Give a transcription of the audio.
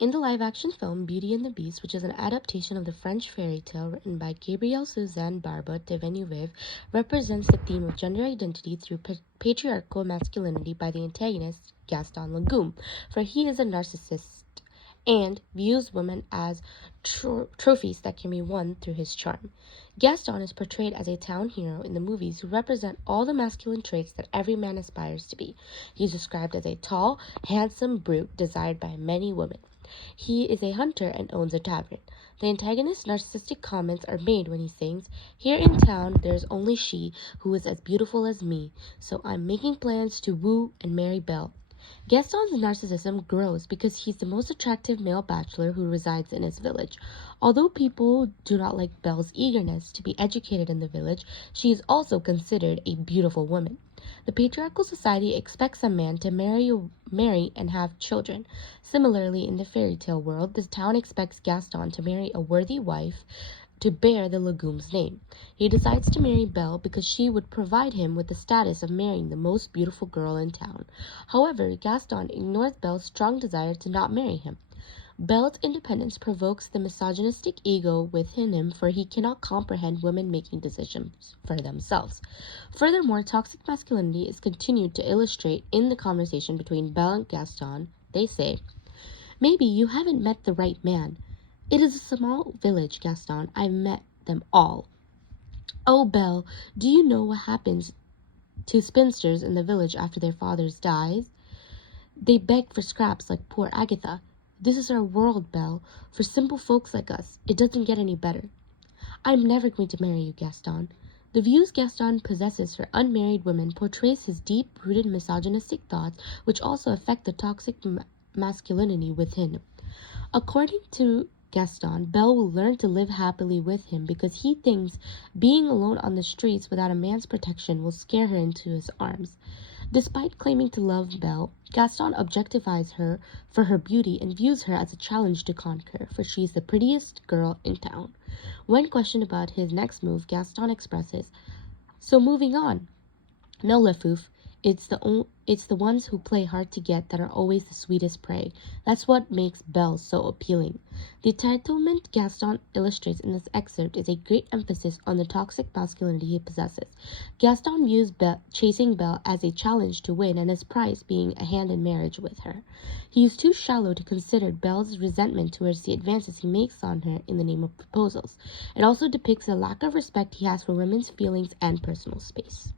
In the live-action film Beauty and the Beast, which is an adaptation of the French fairy tale written by Gabrielle Suzanne Barba de Villeneuve, represents the theme of gender identity through patriarchal masculinity by the antagonist Gaston Legume, for he is a narcissist and views women as trophies that can be won through his charm. Gaston is portrayed as a town hero in the movies who represent all the masculine traits that every man aspires to be. He is described as a tall, handsome brute desired by many women. He is a hunter and owns a tavern. The antagonist's narcissistic comments are made when he sings, "Here in town there's only she who is as beautiful as me, so I'm making plans to woo and marry Belle." Gaston's narcissism grows because he's the most attractive male bachelor who resides in his village. Although people do not like Belle's eagerness to be educated in the village, she is also considered a beautiful woman. The patriarchal society expects a man to marry and have children. Similarly, in the fairy tale world, the town expects Gaston to marry a worthy wife to bear the Legume's name. He decides to marry Belle because she would provide him with the status of marrying the most beautiful girl in town. However, Gaston ignores Belle's strong desire to not marry him. Belle's independence provokes the misogynistic ego within him, for he cannot comprehend women making decisions for themselves. Furthermore, toxic masculinity is continued to illustrate in the conversation between Belle and Gaston. They say, "Maybe you haven't met the right man. It is a small village, Gaston. I've met them all." "Oh, Belle, do you know what happens to spinsters in the village after their fathers dies? They beg for scraps like poor Agatha. This is our world, Belle. For simple folks like us, it doesn't get any better." "I'm never going to marry you, Gaston." The views Gaston possesses for unmarried women portrays his deep-rooted misogynistic thoughts, which also affect the toxic masculinity within him. According to Gaston, Belle will learn to live happily with him because he thinks being alone on the streets without a man's protection will scare her into his arms. Despite claiming to love Belle, Gaston objectifies her for her beauty and views her as a challenge to conquer, for she is the prettiest girl in town. When questioned about his next move, Gaston expresses, "So moving on." "No, Lefouf, it's the ones who play hard to get that are always the sweetest prey. That's what makes Belle so appealing." The entitlement Gaston illustrates in this excerpt is a great emphasis on the toxic masculinity he possesses. Gaston views chasing Belle as a challenge to win and his prize being a hand in marriage with her. He is too shallow to consider Belle's resentment towards the advances he makes on her in the name of proposals. It also depicts a lack of respect he has for women's feelings and personal space.